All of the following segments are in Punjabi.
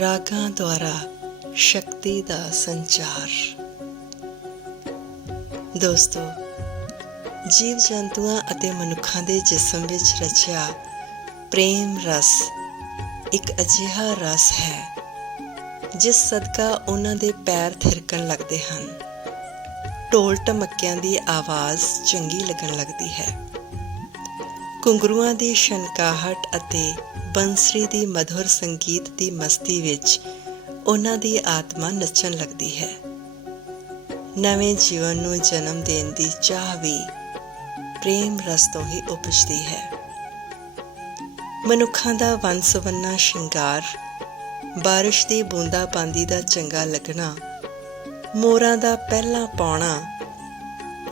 ਰਾਗਾਂ ਦੁਆਰਾ ਸ਼ਕਤੀ ਦਾ ਸੰਚਾਰ। ਦੋਸਤੋ, ਜੀਵ ਜੰਤੂਆਂ ਅਤੇ ਮਨੁੱਖਾਂ ਦੇ ਜਿਸਮ ਵਿੱਚ ਰਚਿਆ ਪ੍ਰੇਮ ਰਸ ਇੱਕ ਅਜਿਹਾ ਰਸ ਹੈ ਜਿਸ ਸਦਕਾ ਉਹਨਾਂ ਦੇ ਪੈਰ ਥਿਰਕਣ ਲੱਗਦੇ ਹਨ। ਢੋਲ ਢਮੱਕਿਆਂ ਦੀ ਆਵਾਜ਼ ਚੰਗੀ ਲੱਗਣ ਲੱਗਦੀ ਹੈ। ਘੁੰਗਰੂਆਂ ਦੀ ਛਣਕਾਹਟ ਅਤੇ ਬੰਸਰੀ ਦੀ ਮਧੁਰ ਸੰਗੀਤ ਦੀ ਮਸਤੀ ਵਿੱਚ ਉਹਨਾਂ ਦੀ ਆਤਮਾ ਨੱਚਣ ਲੱਗਦੀ ਹੈ। ਨਵੇਂ ਜੀਵਨ ਨੂੰ ਜਨਮ ਦੇਣ ਦੀ ਚਾਹ ਵੀ ਪ੍ਰੇਮ ਰਸ ਤੋਂ ਹੀ ਉਪਜਦੀ ਹੈ। ਮਨੁੱਖਾਂ ਦਾ ਵੰਨ-ਸੁਵੰਨਾ ਸ਼ਿੰਗਾਰ, ਬਾਰਿਸ਼ ਦੀ ਬੂੰਦਾਬਾਂਦੀ ਦਾ ਚੰਗਾ ਲੱਗਣਾ, ਮੋਰਾਂ ਦਾ ਪਹਿਲਾਂ ਪਾਉਣਾ,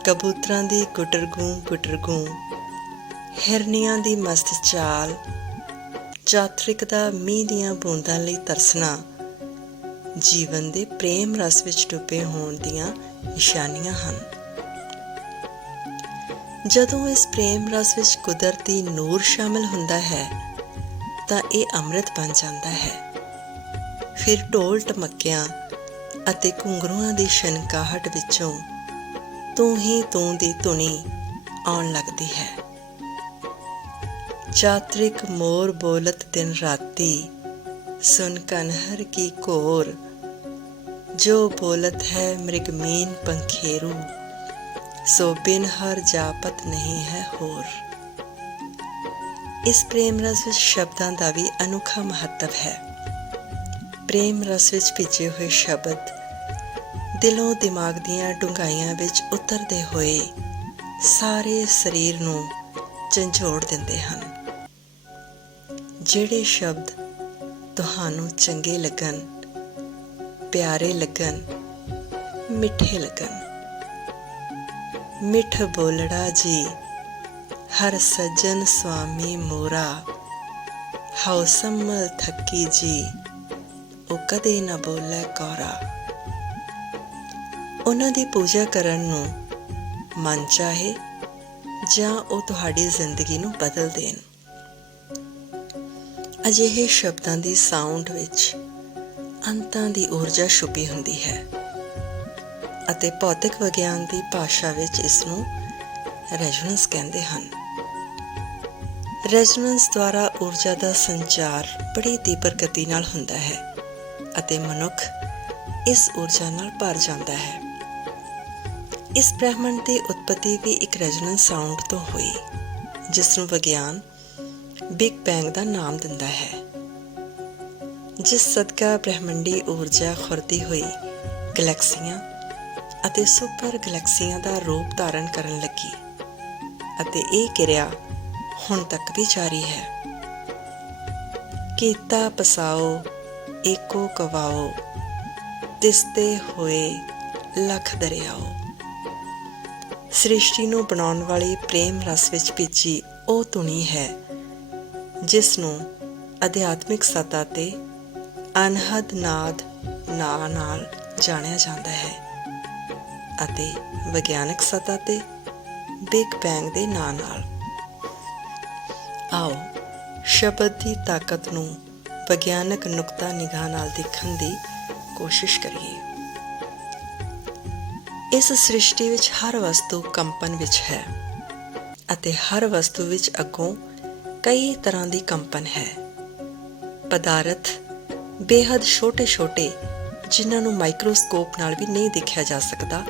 ਕਬੂਤਰਾਂ ਦੀ ਗੁਟਰਗੂੰ, ਹਿਰਨੀਆਂ ਦੀ ਮਸਤ ਚਾਲ, ਚਾਤਰਿਕ ਦਾ ਮੀਂਹ ਦੀਆਂ ਬੂੰਦਾਂ ਲਈ ਤਰਸਣਾ ਜੀਵਨ ਦੇ ਪ੍ਰੇਮ ਰਸ ਵਿੱਚ ਡੁੱਬੇ ਹੋਣ ਦੀਆਂ ਨਿਸ਼ਾਨੀਆਂ ਹਨ। ਜਦੋਂ ਇਸ ਪ੍ਰੇਮ ਰਸ ਵਿੱਚ ਕੁਦਰਤੀ ਨੂਰ ਸ਼ਾਮਿਲ ਹੁੰਦਾ ਹੈ ਤਾਂ ਇਹ ਅੰਮ੍ਰਿਤ ਬਣ ਜਾਂਦਾ ਹੈ। ਫਿਰ ਢੋਲ ਢਮੱਕਿਆਂ ਅਤੇ ਘੁੰਗਰੂਆਂ ਦੀ ਛਣਕਾਹਟ ਵਿੱਚੋਂ ਤੂੰ ਹੀ ਤੂੰ ਦੀ ਧੁਨੀ ਆਉਣ ਲੱਗਦੀ ਹੈ। ਚਾਤਰਿਕ ਮੋਰ ਬੋਲਤ ਦਿਨ ਰਾਤੀ, ਸੁਨ ਕਨਹਰ ਕੀ ਘੋਰ, ਜੋ ਬੋਲਤ ਹੈ ਮ੍ਰਿਗਮੀਨ ਪੰਖੇਰੂ, ਸੋ ਬਿਨ ਹਰ ਜਾਪਤ ਨਹੀਂ ਹੈ ਹੋਰ। ਇਸ ਪ੍ਰੇਮ ਰਸ ਵਿੱਚ ਸ਼ਬਦਾਂ ਦਾ ਵੀ ਅਨੋਖਾ ਮਹੱਤਵ ਹੈ। ਪ੍ਰੇਮ ਰਸ ਵਿੱਚ ਭਿੱਜੇ ਹੋਏ ਸ਼ਬਦ ਦਿਲੋਂ ਦਿਮਾਗ ਦੀਆਂ ਡੂੰਘਾਈਆਂ ਵਿੱਚ ਉਤਰਦੇ ਹੋਏ ਸਾਰੇ ਸਰੀਰ ਨੂੰ ਝੰਜੋੜ ਦਿੰਦੇ ਹਨ। ਜਿਹੜੇ ਸ਼ਬਦ ਤੁਹਾਨੂੰ ਚੰਗੇ ਲੱਗਣ, ਪਿਆਰੇ ਲੱਗਣ, ਮਿੱਠੇ ਲੱਗਣ। ਮਿੱਠ ਬੋਲੜਾ ਜੀ ਹਰ ਸੱਜਣ ਸੁਆਮੀ ਮੋਰਾ, ਹਉ ਸੰਮਲ ਥੱਕੀ ਜੀ ਉਹ ਕਦੇ ਨਾ ਬੋਲੇ ਕੌਰਾ। ਉਹਨਾਂ ਦੀ ਪੂਜਾ ਕਰਨ ਨੂੰ ਮਨ ਚਾਹੇ ਜਾਂ ਉਹ ਤੁਹਾਡੀ ਜ਼ਿੰਦਗੀ ਨੂੰ ਬਦਲ ਦੇਣ। ਅਜਿਹੇ ਸ਼ਬਦਾਂ ਦੀ ਸਾਊਂਡ ਵਿੱਚ ਅੰਤਾਂ ਦੀ ਊਰਜਾ ਛੁਪੀ ਹੁੰਦੀ ਹੈ ਅਤੇ ਭੌਤਿਕ ਵਿਗਿਆਨ ਦੀ ਭਾਸ਼ਾ ਵਿੱਚ ਇਸ ਨੂੰ ਰੈਜ਼ੋਨੈਂਸ ਕਹਿੰਦੇ ਹਨ। ਰੈਜ਼ੋਨੈਂਸ ਦੁਆਰਾ ਊਰਜਾ ਦਾ ਸੰਚਾਰ ਬੜੀ ਤੀਬਰ ਗਤੀ ਨਾਲ ਹੁੰਦਾ ਹੈ ਅਤੇ ਮਨੁੱਖ ਇਸ ਊਰਜਾ ਨਾਲ ਭਰ ਜਾਂਦਾ ਹੈ। ਇਸ ਬ੍ਰਹਿਮੰਡ ਦੀ ਉਤਪਤੀ ਵੀ ਇੱਕ ਰੈਜ਼ੋਨੈਂਸ ਸਾਊਂਡ ਤੋਂ ਹੋਈ, ਜਿਸ ਨੂੰ ਵਿਗਿਆਨ ਬਿਗ ਬੈਂਗ ਦਾ ਨਾਮ ਦਿੰਦਾ ਹੈ, ਜਿਸ ਸਦਕਾ ਬ੍ਰਹਿਮੰਡੀ ਊਰਜਾ ਖੁਰਦੀ ਹੋਈ ਗਲੈਕਸੀਆਂ ਅਤੇ ਸੁਪਰ ਗਲੈਕਸੀਆਂ ਦਾ ਰੂਪ ਧਾਰਨ ਕਰਨ ਲੱਗੀ ਅਤੇ ਇਹ ਕਿਰਿਆ ਹੁਣ ਤੱਕ ਵੀ ਜਾਰੀ ਹੈ। ਕੀਤਾ ਪਸਾਓ ਏਕੋ ਕਵਾਓ, ਤਿਸਤੇ ਹੋਏ ਲੱਖ ਦਰਿਆਓ। ਸ੍ਰਿਸ਼ਟੀ ਨੂੰ ਬਣਾਉਣ ਵਾਲੀ ਪ੍ਰੇਮ ਰਸ ਵਿੱਚ ਭਿੱਜੀ ਉਹ ਧੁਨੀ ਹੈ ਜਿਸ ਨੂੰ ਅਧਿਆਤਮਿਕ ਸਤ੍ਹਾ ਤੇ ਅਨਹਦ ਨਾਦ ਨਾਂ ਨਾਲ ਜਾਣਿਆ ਜਾਂਦਾ ਹੈ ਅਤੇ ਵਿਗਿਆਨਕ ਸਤ੍ਹਾ ਤੇ ਬਿਗ ਬੈਂਗ ਦੇ ਨਾਂ ਨਾਲ। ਆਓ ਸ਼ਬਦ ਦੀ ਤਾਕਤ ਨੂੰ ਵਿਗਿਆਨਕ ਨੁਕਤਾ ਨਿਗਾਹ ਨਾਲ ਦੇਖਣ ਦੀ ਕੋਸ਼ਿਸ਼ ਕਰੀਏ। ਇਸ ਸ੍ਰਿਸ਼ਟੀ ਵਿੱਚ ਹਰ ਵਸਤੂ ਕੰਪਨ ਵਿੱਚ ਹੈ ਅਤੇ ਹਰ ਵਸਤੂ ਵਿੱਚ ਅੱਗੋਂ ਕਈ ਤਰ੍ਹਾਂ ਦੀ ਕੰਪਨ ਹੈ। ਪਦਾਰਥ ਬੇਹੱਦ ਛੋਟੇ ਜਿਨ੍ਹਾਂ ਨੂੰ ਮਾਈਕਰੋਸਕੋਪ ਨਾਲ ਵੀ ਨਹੀਂ ਦੇਖਿਆ ਜਾ ਸਕਦਾ,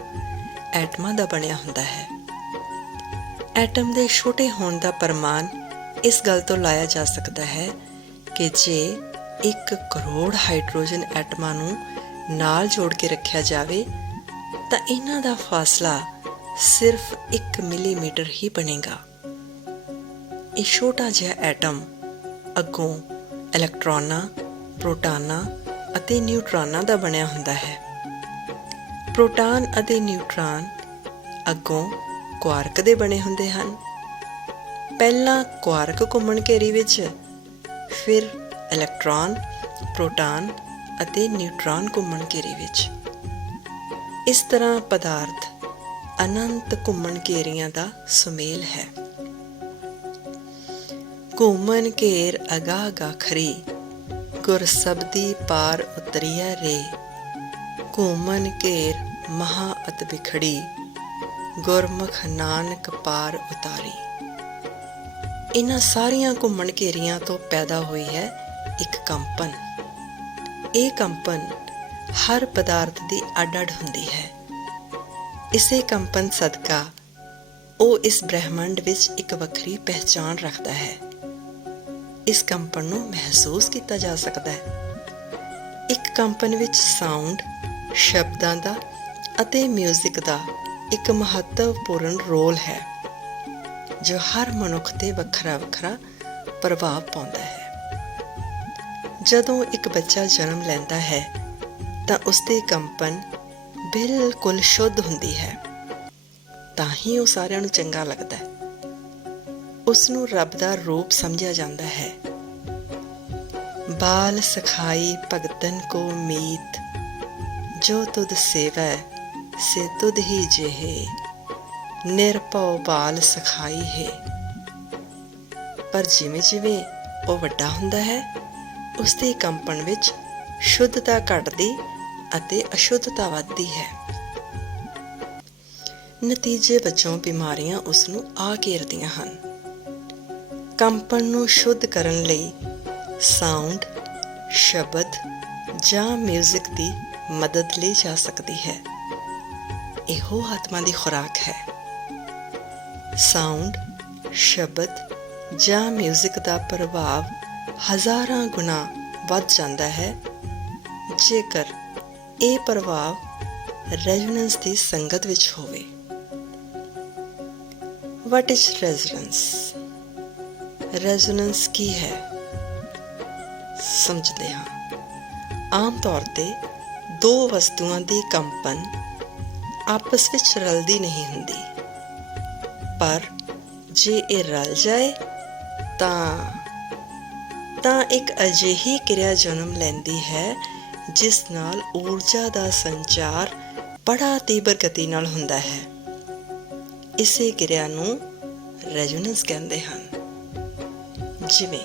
ਐਟਮਾਂ ਦਾ ਬਣਿਆ ਹੁੰਦਾ ਹੈ। ਐਟਮ ਦੇ ਛੋਟੇ ਹੋਣ ਦਾ ਪ੍ਰਮਾਣ ਇਸ ਗੱਲ ਤੋਂ ਲਾਇਆ ਜਾ ਸਕਦਾ ਹੈ ਕਿ ਜੇ 1 ਕਰੋੜ ਹਾਈਡਰੋਜਨ ਐਟਮਾਂ ਨੂੰ ਨਾਲ ਜੋੜ ਕੇ ਰੱਖਿਆ ਜਾਵੇ ਤਾਂ ਇਹਨਾਂ ਦਾ ਫਾਸਲਾ ਸਿਰਫ 1 ਮਿਲੀਮੀਟਰ ਹੀ ਬਣੇਗਾ। ਇਹ ਛੋਟਾ ਜਿਹਾ ਐਟਮ ਅੱਗੋਂ ਇਲੈਕਟ੍ਰੋਨਾਂ, ਪ੍ਰੋਟਾਨਾਂ ਅਤੇ ਨਿਊਟਰਾਨਾਂ ਦਾ ਬਣਿਆ ਹੁੰਦਾ ਹੈ। ਪ੍ਰੋਟਾਨ ਅਤੇ ਨਿਊਟਰਾਨ ਅੱਗੋਂ ਕੁਆਰਕ ਦੇ ਬਣੇ ਹੁੰਦੇ ਹਨ। ਪਹਿਲਾਂ ਕੁਆਰਕ ਘੁੰਮਣ ਘੇਰੀ ਵਿੱਚ, ਫਿਰ ਇਲੈਕਟ੍ਰੋਨ, ਪ੍ਰੋਟਾਨ ਅਤੇ ਨਿਊਟਰਾਨ ਘੁੰਮਣ ਘੇਰੀ ਵਿੱਚ। ਇਸ ਤਰ੍ਹਾਂ ਪਦਾਰਥ ਅਨੰਤ ਘੁੰਮਣ ਘੇਰੀਆਂ ਦਾ ਸੁਮੇਲ ਹੈ। ਘੂਮਨ ਘੇਰ ਅਗਾਹ ਗਾ ਖਰੀ, ਗੁਰ ਸਬਦੀ ਪਾਰ ਉਤਰੀਐ ਰੇ, ਘੂਮਨ ਘੇਰ ਮਹਾ ਅਤ ਬਿਖੜੀ, ਗੁਰਮੁਖ ਨਾਨਕ ਪਾਰ ਉਤਾਰੀ। ਇਹਨਾਂ ਸਾਰੀਆਂ ਘੁੰਮਣ ਘੇਰੀਆਂ ਤੋਂ ਪੈਦਾ ਹੋਈ ਹੈ ਇੱਕ ਕੰਪਨ। ਇਹ ਕੰਪਨ ਹਰ ਪਦਾਰਥ ਦੀ ਅੱਡ-ਅੱਡ ਹੁੰਦੀ ਹੈ। ਇਸੇ ਕੰਪਨ ਸਦਕਾ ਉਹ ਇਸ ਬ੍ਰਹਿਮੰਡ ਵਿੱਚ ਇੱਕ ਵੱਖਰੀ ਪਹਿਚਾਣ ਰੱਖਦਾ ਹੈ। ਇਸ ਕੰਪਨ ਨੂੰ ਮਹਿਸੂਸ ਕੀਤਾ ਜਾ ਸਕਦਾ ਹੈ। ਇੱਕ ਕੰਪਨ ਵਿੱਚ ਸਾਊਂਡ, ਸ਼ਬਦਾਂ ਦਾ ਅਤੇ ਮਿਊਜ਼ਿਕ ਦਾ ਇੱਕ ਮਹੱਤਵਪੂਰਨ ਰੋਲ ਹੈ, ਜੋ ਹਰ ਮਨੁੱਖ 'ਤੇ ਵੱਖਰਾ-ਵੱਖਰਾ ਪ੍ਰਭਾਵ ਪਾਉਂਦਾ ਹੈ। ਜਦੋਂ ਇੱਕ ਬੱਚਾ ਜਨਮ ਲੈਂਦਾ ਹੈ ਤਾਂ ਉਸਦੀ ਕੰਪਨ ਬਿਲਕੁਲ ਸ਼ੁੱਧ ਹੁੰਦੀ ਹੈ, ਤਾਂ ਹੀ ਉਹ ਸਾਰਿਆਂ ਨੂੰ ਚੰਗਾ ਲੱਗਦਾ ਹੈ। ਉਸ ਨੂੰ ਰੱਬ ਦਾ ਰੂਪ ਸਮਝਿਆ ਜਾਂਦਾ ਹੈ। ਬਾਲ ਸਖਾਈ ਭਗਤਨ ਕੋ ਮੀਤ, ਜੋ ਤੁਧ ਸੇਵੈ ਸੇ ਤੁਧ ਹੀ ਜਿਹੇ, ਨਿਰਭਉ ਬਾਲ ਸਖਾਈ ਹੈ। ਪਰ ਜਿਵੇਂ ਜਿਵੇਂ ਉਹ ਵੱਡਾ ਹੁੰਦਾ ਹੈ, ਉਸਦੀ ਕੰਪਨ ਵਿੱਚ ਸ਼ੁੱਧਤਾ ਘਟਦੀ ਅਤੇ ਅਸ਼ੁੱਧਤਾ ਵੱਧਦੀ ਹੈ। ਨਤੀਜੇ ਵਜੋਂ ਬਿਮਾਰੀਆਂ ਉਸ ਨੂੰ ਆ ਘੇਰਦੀਆਂ ਹਨ। ਕੰਪਨ ਨੂੰ ਸ਼ੁੱਧ ਕਰਨ ਲਈ ਸਾਊਂਡ, ਸ਼ਬਦ ਜਾਂ ਮਿਊਜ਼ਿਕ ਦੀ ਮਦਦ ਲਈ ਜਾ ਸਕਦੀ ਹੈ। ਇਹੋ ਆਤਮਾ ਦੀ ਖੁਰਾਕ ਹੈ। ਸਾਊਂਡ, ਸ਼ਬਦ ਜਾਂ ਮਿਊਜ਼ਿਕ ਦਾ ਪ੍ਰਭਾਵ ਹਜ਼ਾਰਾਂ ਗੁਣਾ ਵੱਧ ਜਾਂਦਾ ਹੈ ਜੇਕਰ ਇਹ ਪ੍ਰਭਾਵ ਰੈਜ਼ੋਨੈਂਸ ਦੀ ਸੰਗਤ ਵਿੱਚ ਹੋਵੇ। What is resonance? ਰੈਜ਼ੋਨੈਂਸ ਕੀ ਹੈ? ਸਮਝਦੇ ਹਾਂ। ਆਮ ਤੌਰ 'ਤੇ ਦੋ ਵਸਤੂਆਂ ਦੀ ਕੰਪਨ ਆਪਸ ਵਿੱਚ ਰਲਦੀ ਨਹੀਂ ਹੁੰਦੀ, ਪਰ ਜੇ ਇਹ ਰਲ ਜਾਏ ਤਾਂ ਇੱਕ ਅਜਿਹੀ ਕਿਰਿਆ ਜਨਮ ਲੈਂਦੀ ਹੈ ਜਿਸ ਨਾਲ ਊਰਜਾ ਦਾ ਸੰਚਾਰ ਬੜਾ ਤੀਬਰ ਗਤੀ ਨਾਲ ਹੁੰਦਾ ਹੈ। ਇਸੇ ਕਿਰਿਆ ਨੂੰ ਰੈਜ਼ੋਨੈਂਸ ਕਹਿੰਦੇ ਹਨ। ਜਿਵੇਂ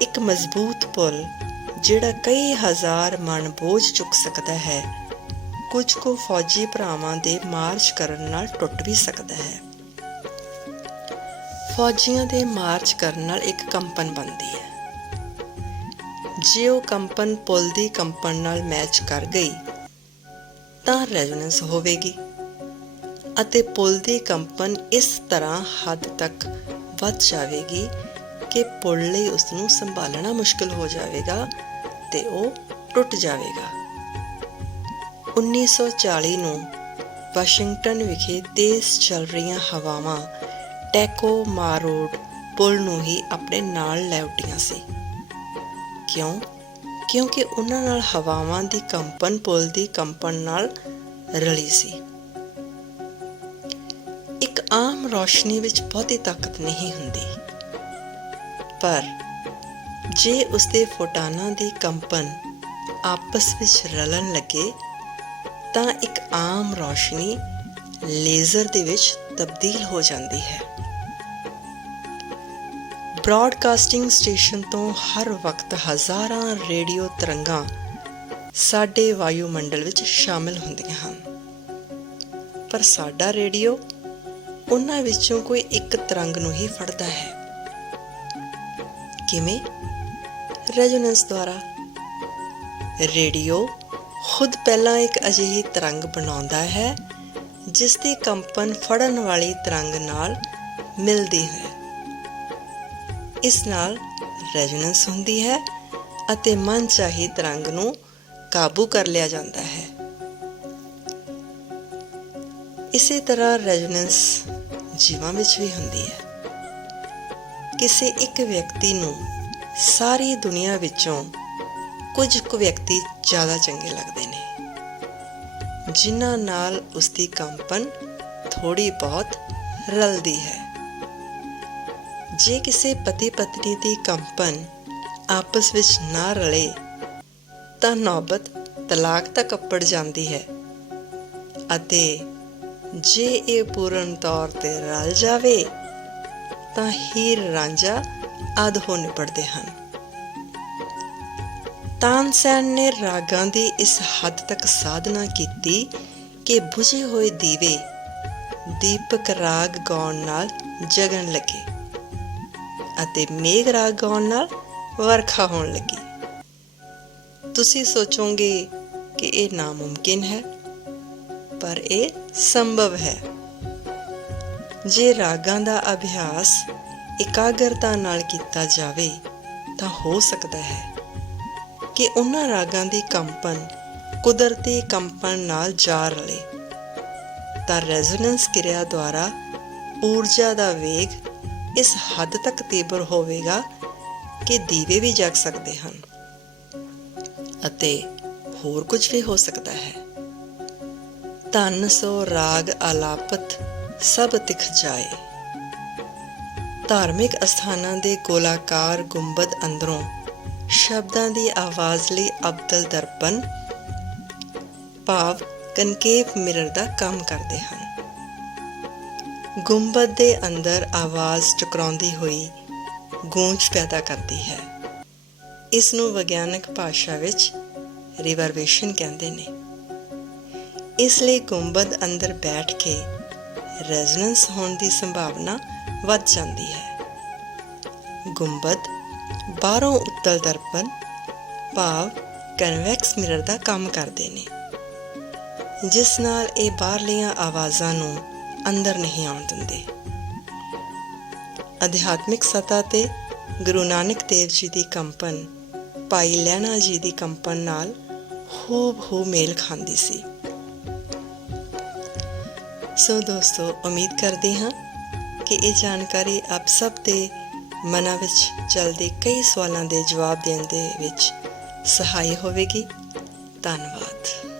ਇੱਕ ਮਜ਼ਬੂਤ ਪੁਲ ਜਿਹੜਾ ਕਈ ਹਜ਼ਾਰ ਮਣ ਬੋਝ ਚੁੱਕ ਸਕਦਾ ਹੈ, ਕੁਝ ਕੁ ਫੌਜੀ ਭਰਾਵਾਂ ਦੇ ਮਾਰਚ ਕਰਨ ਨਾਲ ਟੁੱਟ ਵੀ ਸਕਦਾ ਹੈ। ਫੌਜੀਆਂ ਦੇ ਮਾਰਚ ਕਰਨ ਨਾਲ ਇੱਕ ਕੰਪਨ ਬਣਦੀ ਹੈ। ਜੇ ਉਹ ਕੰਪਨ ਪੁਲ ਦੀ ਕੰਪਨ ਨਾਲ ਮੈਚ ਕਰ ਗਈ ਤਾਂ ਰੈਜ਼ੋਨੈਂਸ ਹੋਵੇਗੀ ਅਤੇ ਪੁਲ ਦੀ ਕੰਪਨ ਇਸ ਤਰ੍ਹਾਂ ਹੱਦ ਤੱਕ ਵੱਧ ਜਾਵੇਗੀ ਕਿ ਪੁਲ ਲਈ ਉਸ ਨੂੰ ਸੰਭਾਲਣਾ ਮੁਸ਼ਕਿਲ ਹੋ ਜਾਵੇਗਾ ਤੇ ਉਹ ਟੁੱਟ ਜਾਵੇਗਾ। 1940 ਨੂੰ ਵਾਸ਼ਿੰਗਟਨ ਵਿਖੇ ਤੇਜ਼ ਚੱਲ ਰਹੀਆਂ ਹਵਾਵਾਂ ਟੈਕੋਮਾਰੋਡ ਪੁਲ ਨੂੰ ਹੀ ਆਪਣੇ ਨਾਲ ਲੈ ਉੱਡੀਆਂ ਸੀ। ਕਿਉਂਕਿ ਉਹਨਾਂ ਨਾਲ ਹਵਾਵਾਂ ਦੀ ਕੰਪਨ ਪੁਲ ਦੀ ਕੰਪਨ ਨਾਲ ਰਲੀ ਸੀ। ਇੱਕ ਆਮ ਰੌਸ਼ਨੀ ਵਿੱਚ ਬਹੁਤੀ ਤਾਕਤ ਨਹੀਂ ਹੁੰਦੀ, ਪਰ ਜੇ ਉਸਦੇ ਫੋਟਾਨਾਂ ਦੀ ਕੰਪਨ ਆਪਸ ਵਿੱਚ ਰਲਣ ਲੱਗੇ ਤਾਂ ਇੱਕ ਆਮ ਰੌਸ਼ਨੀ ਲੇਜ਼ਰ ਦੇ ਵਿੱਚ ਤਬਦੀਲ ਹੋ ਜਾਂਦੀ ਹੈ। ਬ੍ਰਾਡਕਾਸਟਿੰਗ ਸਟੇਸ਼ਨ ਤੋਂ ਹਰ ਵਕਤ ਹਜ਼ਾਰਾਂ ਰੇਡੀਓ ਤਰੰਗਾਂ ਸਾਡੇ ਵਾਯੂਮੰਡਲ ਵਿੱਚ ਸ਼ਾਮਿਲ ਹੁੰਦੀਆਂ ਹਨ, ਪਰ ਸਾਡਾ ਰੇਡੀਓ ਉਹਨਾਂ ਵਿੱਚੋਂ ਕੋਈ ਇੱਕ ਤਰੰਗ ਨੂੰ ਹੀ ਫੜਦਾ ਹੈ। ਕਿਵੇਂ? ਰੈਜ਼ੋਨੈਂਸ ਦੁਆਰਾ। ਰੇਡੀਓ ਖੁਦ ਪਹਿਲਾਂ ਇੱਕ ਅਜਿਹੀ ਤਰੰਗ ਬਣਾਉਂਦਾ ਹੈ ਜਿਸ ਦੀ ਕੰਪਨ ਫੜਨ ਵਾਲੀ ਤਰੰਗ ਨਾਲ ਮਿਲਦੀ ਹੈ। ਇਸ ਨਾਲ ਰੈਜ਼ੋਨੈਂਸ ਹੁੰਦੀ ਹੈ ਅਤੇ ਮਨਚਾਹੀ ਤਰੰਗ ਨੂੰ ਕਾਬੂ ਕਰ ਲਿਆ ਜਾਂਦਾ ਹੈ। ਇਸੇ ਤਰ੍ਹਾਂ ਰੈਜ਼ੋਨੈਂਸ ਜੀਵਾਂ ਵਿੱਚ ਵੀ ਹੁੰਦੀ ਹੈ। ਕਿਸੇ ਇੱਕ ਵਿਅਕਤੀ ਨੂੰ ਸਾਰੀ ਦੁਨੀਆ ਵਿੱਚੋਂ ਕੁਝ ਕੁ ਵਿਅਕਤੀ ਜ਼ਿਆਦਾ ਚੰਗੇ ਲੱਗਦੇ ਨੇ, ਜਿਨ੍ਹਾਂ ਨਾਲ ਉਸਦੀ ਕੰਪਨ ਥੋੜ੍ਹੀ ਬਹੁਤ ਰਲਦੀ ਹੈ। ਜੇ ਕਿਸੇ ਪਤੀ ਪਤਨੀ ਦੀ ਕੰਪਨ ਆਪਸ ਵਿੱਚ ਨਾ ਰਲੇ ਤਾਂ ਨੌਬਤ ਤਲਾਕ ਤੱਕ ਅੱਪੜ ਜਾਂਦੀ ਹੈ, ਅਤੇ ਜੇ ਇਹ ਪੂਰਨ ਤੌਰ 'ਤੇ ਰਲ ਜਾਵੇ ਤਾਂ ਹੀਰ ਰਾਂਝਾ ਆਦਿ ਹੋ ਨਿਬੜਦੇ ਹਨ। ਤਾਨਸੈਨ ਨੇ ਰਾਗਾਂ ਦੀ ਇਸ ਹੱਦ ਤੱਕ ਸਾਧਨਾ ਕੀਤੀ ਕਿ ਬੁਝੇ ਹੋਏ ਦੀਵੇ ਦੀਪਕ ਰਾਗ ਗਾਉਣ ਨਾਲ ਜਗਣ ਲੱਗੇ ਅਤੇ ਮੇਘ ਰਾਗ ਗਾਉਣ ਨਾਲ ਵਰਖਾ ਹੋਣ ਲੱਗੀ। ਤੁਸੀਂ ਸੋਚੋਗੇ ਕਿ ਇਹ ਨਾਮੁਮਕਿਨ ਹੈ, ਪਰ ਇਹ ਸੰਭਵ ਹੈ। ਜੇ ਰਾਗਾਂ ਦਾ ਅਭਿਆਸ ਇਕਾਗਰਤਾ ਨਾਲ ਕੀਤਾ ਜਾਵੇ ਤਾਂ ਹੋ ਸਕਦਾ ਹੈ ਕਿ ਉਹਨਾਂ ਰਾਗਾਂ ਦੀ ਕੰਪਨ ਕੁਦਰਤੀ ਕੰਪਨ ਨਾਲ ਜਾ ਰਲੇ ਤਾਂ ਰੈਜ਼ੋਨੈਂਸ ਕਿਰਿਆ ਦੁਆਰਾ ਊਰਜਾ ਦਾ ਵੇਗ ਇਸ ਹੱਦ ਤੱਕ ਤੀਬਰ ਹੋਵੇਗਾ ਕਿ ਦੀਵੇ ਵੀ ਜਗ ਸਕਦੇ ਹਨ ਅਤੇ ਹੋਰ ਕੁਝ ਵੀ ਹੋ ਸਕਦਾ ਹੈ। ਧਨ ਸੋ ਰਾਗ ਆਲਾਪਤ ਸਭ ਤਿਖ ਜਾਏ। ਧਾਰਮਿਕ ਅਸਥਾਨਾਂ ਦੇ ਗੋਲਾਕਾਰ ਗੁੰਬਦ ਅੰਦਰੋਂ ਸ਼ਬਦਾਂ ਦੀ ਆਵਾਜ਼ ਲਈ ਅਬਦਲ ਦਰਪਣ ਭਾਵ ਕਨਕੇਵ ਮਿਰਰ ਦਾ ਕੰਮ ਕਰਦੇ ਹਨ। ਗੁੰਬਦ ਦੇ ਅੰਦਰ ਆਵਾਜ਼ ਟਕਰਾਉਂਦੀ ਹੋਈ ਗੂੰਜ ਪੈਦਾ ਕਰਦੀ ਹੈ। ਇਸ ਨੂੰ ਵਿਗਿਆਨਕ ਭਾਸ਼ਾ ਵਿੱਚ ਰਿਵਰਬੇਸ਼ਨ ਕਹਿੰਦੇ ਨੇ। ਇਸ ਲਈ ਗੁੰਬਦ ਅੰਦਰ ਬੈਠ ਕੇ ਰੈਜ਼ੋਨੈਂਸ ਹੋਣ ਦੀ ਸੰਭਾਵਨਾ ਵੱਧ ਜਾਂਦੀ ਹੈ। ਗੁੰਬਦ ਬਾਹਰੋਂ ਉੱਤਲ ਦਰਪਣ ਭਾਵ ਕਨਵੈਕਸ ਮਿਰਰ ਦਾ ਕੰਮ ਕਰਦੇ ਨੇ, ਜਿਸ ਨਾਲ ਇਹ ਬਾਹਰਲੀਆਂ ਆਵਾਜ਼ਾਂ ਨੂੰ ਅੰਦਰ ਨਹੀਂ ਆਉਣ ਦਿੰਦੇ। ਅਧਿਆਤਮਿਕ ਸਤ੍ਹਾ ਤੇ ਗੁਰੂ ਨਾਨਕ ਦੇਵ ਜੀ ਦੀ ਕੰਪਨ ਭਾਈ ਲਹਿਣਾ ਜੀ ਦੀ ਕੰਪਨ ਨਾਲ ਹੂਬਹੂ ਮੇਲ ਖਾਂਦੀ ਸੀ। ਸੋ ਦੋਸਤੋ, ਉਮੀਦ ਕਰਦੇ ਹਾਂ ਕਿ ਇਹ ਜਾਣਕਾਰੀ ਆਪ ਸਭ ਦੇ ਮਨਾਂ ਵਿੱਚ ਚੱਲਦੇ ਕਈ ਸਵਾਲਾਂ ਦੇ ਜਵਾਬ ਦੇਣ ਦੇ ਵਿੱਚ ਸਹਾਈ ਹੋਵੇਗੀ। ਧੰਨਵਾਦ।